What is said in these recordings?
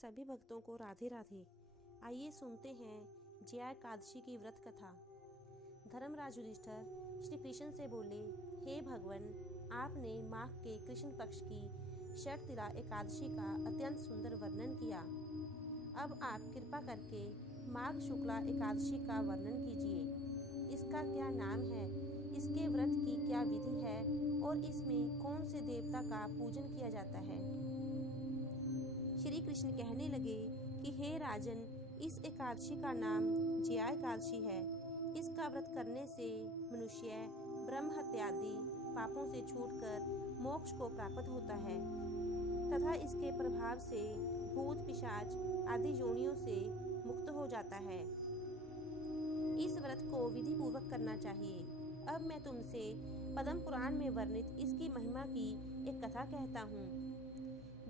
सभी भक्तों को राधे राधे। आइए सुनते हैं जया एकादशी की व्रत कथा। धर्मराज युधिष्ठिर श्री कृष्ण से बोले, हे भगवान, आपने माघ के कृष्ण पक्ष की षटतिला एकादशी का अत्यंत सुंदर वर्णन किया। अब आप कृपा करके माघ शुक्ला एकादशी का वर्णन कीजिए। इसका क्या नाम है, इसके व्रत की क्या विधि है और इसमें कौन से देवता का पूजन किया जाता है। श्री कृष्ण कहने लगे कि हे राजन, इस एकादशी का नाम जया एकादशी है। इसका व्रत करने से मनुष्य ब्रह्म हत्यादि पापों से छूटकर मोक्ष को प्राप्त होता है तथा इसके प्रभाव से भूत पिशाच आदि योनियों से मुक्त हो जाता है। इस व्रत को विधि पूर्वक करना चाहिए। अब मैं तुमसे पद्म पुराण में वर्णित इसकी महिमा की एक कथा कहता हूँ।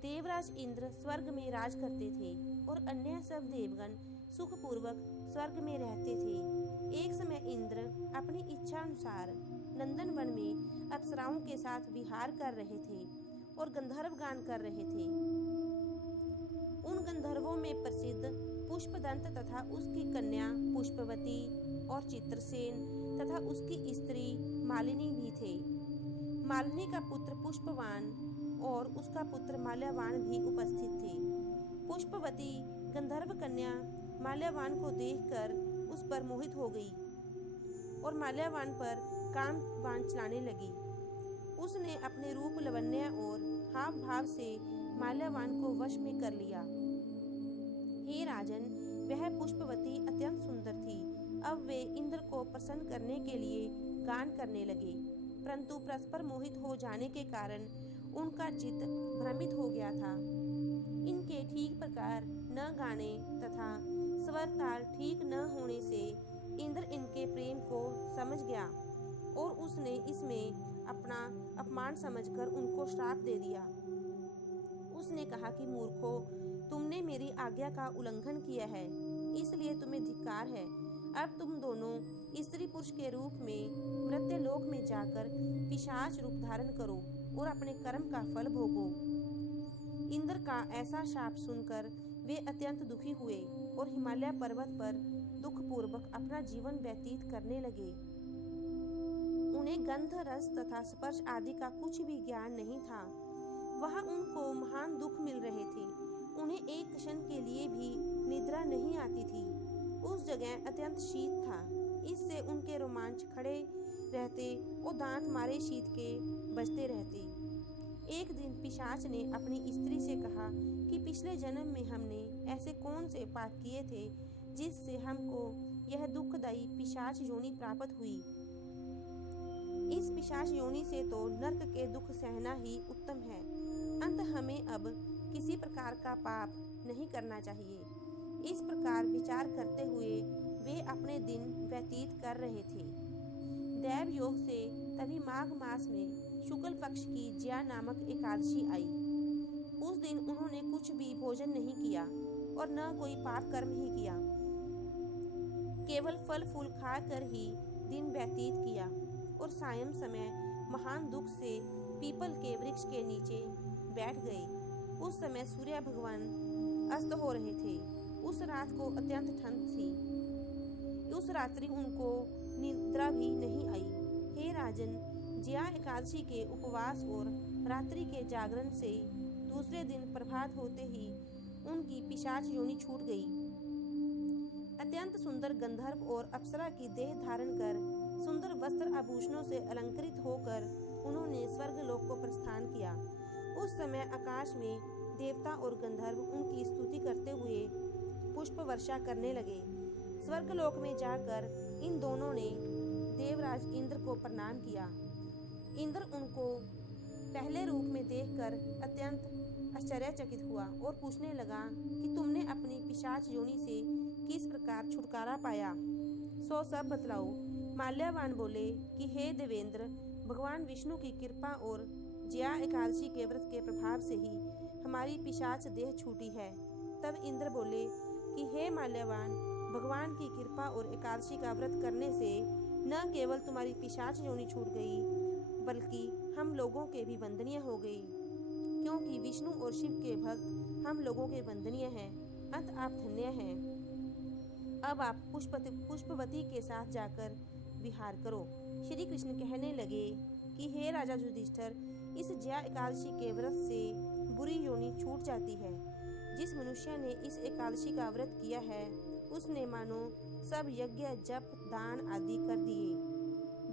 देवराज इंद्र स्वर्ग में राज करते थे और अन्य सब देवगण सुखपूर्वक स्वर्ग में रहते थे। एक समय इंद्र अपनी इच्छा अनुसार नंदन वन में अप्सराओं के साथ विहार कर रहे थे और गंधर्व गान कर रहे थे। उन गंधर्वों में प्रसिद्ध पुष्पदंत तथा उसकी कन्या पुष्पवती और चित्रसेन तथा उसकी स्त्री मालिनी भी थे। मालिनी का पुत्र पुष्पवान और उसका पुत्र माल्यावान भी उपस्थित थे। पुष्पवती गंधर्व कन्या माल्यावान को देखकर उस पर मोहित हो गई और माल्यावान पर काम बाण चलाने लगी। उसने अपने रूप लावण्य और हाव भाव से माल्यावान को वश में कर लिया। हे राजन, वह पुष्पवती अत्यंत सुंदर थी। अब वे इंद्र को प्रसन्न करने के लिए गान करने लगे, परंतु परस्पर मोहित हो जाने के कारण उनका चित्त भ्रमित हो गया था। इनके ठीक प्रकार न गाने तथा स्वर ताल ठीक न होने से इंद्र इनके प्रेम को समझ गया और उसने इसमें अपना अपमान समझकर उनको श्राप दे दिया। उसने कहा कि मूर्खों, तुमने मेरी आज्ञा का उल्लंघन किया है, इसलिए तुम्हें धिक्कार है। अब तुम दोनों स्त्री पुरुष के रूप में मृत्युलोक में जाकर पिशाच रूप धारण करो और अपने कर्म का फल भोगो। इंद्र का ऐसा शाप सुनकर वे अत्यंत दुखी हुए और हिमालय पर्वत पर दुख पूर्वक अपना जीवन व्यतीत करने लगे। उन्हें गंध, रस तथा स्पर्श आदि का कुछ भी ज्ञान नहीं था। वहां उनको महान दुख मिल रहे थे। उन्हें एक क्षण के लिए भी निद्रा नहीं आती थी। उस जगह अत्यंत शीत था, इससे उनके रोमांच खड़े रहते और दांत मारे शीत के बजते रहते। एक दिन पिशाच ने अपनी स्त्री से कहा कि पिछले जन्म में हमने ऐसे कौन से पाप किए थे जिससे हमको यह दुखदायी पिशाच योनि प्राप्त हुई। इस पिशाच योनि से तो नरक के दुख सहना ही उत्तम है। अंत हमें अब किसी प्रकार का पाप नहीं करना चाहिए। इस प्रकार विचार करते हुए वे अपने दिन व्यतीत कर रहे थे। दैव योग से तभी माघ मास में शुक्ल पक्ष की जया नामक एकादशी आई। उस दिन उन्होंने कुछ भी भोजन नहीं किया और न कोई पाप कर्म ही किया, केवल फल फूल खाकर ही दिन व्यतीत किया और सायं समय महान दुख से पीपल के वृक्ष के नीचे बैठ गए। उस समय सूर्य भगवान अस्त हो रहे थे। उस रात को अत्यंत ठंड थी। उस रात्रि उनको निद्रा भी नहीं आई। हे राजन, जया एकादशी के उपवास और रात्रि के जागरण से दूसरे दिन प्रभात होते ही उनकी पिशाच योनि छूट गई। अत्यंत सुंदर गंधर्व और अप्सरा की देह धारण कर सुंदर वस्त्र आभूषणों से अलंकृत होकर उन्होंने स्वर्गलोक को प्रस्थान किया। उस समय आकाश में देवता और गंधर्व उनकी स्तुति करते हुए पुष्प वर्षा करने लगे। स्वर्गलोक में जाकर इन दोनों ने देवराज इंद्र को प्रणाम किया। इंद्र उनको पहले रूप में देखकर अत्यंत आश्चर्यचकित हुआ और पूछने लगा कि तुमने अपनी पिशाच योनि से किस प्रकार छुटकारा पाया, सो सब बतलाओ। माल्यावान बोले कि हे देवेंद्र, भगवान विष्णु की कृपा और जया एकादशी के व्रत के प्रभाव से ही हमारी पिशाच देह छूटी है। तब इंद्र बोले कि हे माल्यावान, भगवान की कृपा और एकादशी का व्रत करने से न केवल तुम्हारी पिशाच योनि छूट गई, बल्कि हम लोगों के भी वंदनीय हो गई, क्योंकि विष्णु और शिव के भक्त हम लोगों के वंदनीय हैं, अत आप धन्य हैं। अब आप पुष्पवती के साथ जाकर विहार करो। श्री कृष्ण कहने लगे कि हे राजा युधिष्ठिर, इस जया एकादशी के व्रत से बुरी योनि छूट जाती है। जिस मनुष्य ने इस एकादशी का व्रत किया है उसने मानो सब यज्ञ जप दान आदि कर दिए।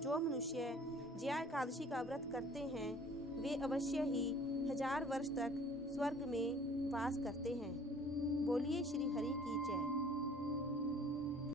जो मनुष्य जया एकादशी का व्रत करते हैं वे अवश्य ही 1000 वर्ष तक स्वर्ग में वास करते हैं। बोलिए श्री हरि की जय।